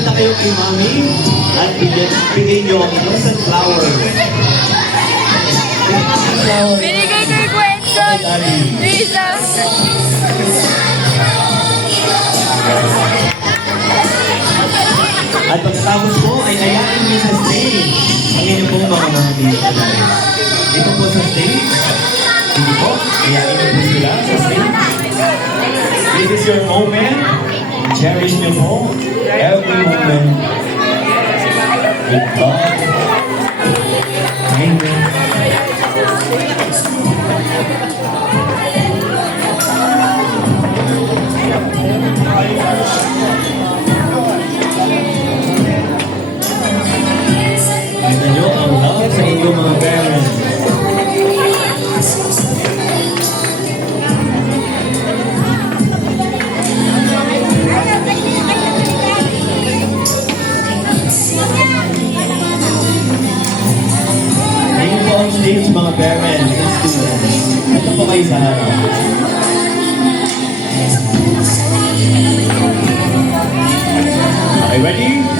pumunta kayo kay Mami at bigay niyo ang inyong sunflower. Sunflower. Binigay kay Gwenson. Lisa. At pagkatapos po ay ayain niyo sa stage ang inyong pong mga nomination. Dito po sa stage. Dito po, ayain niyo po sila sa stage. This is your moment. Cherish niyo po every moment with God. Amen. Kita nyo ang love sa inyong mga parents. Ngayon po ang stage mga parents and students. Ito po kayo sa harap. Okay, ready?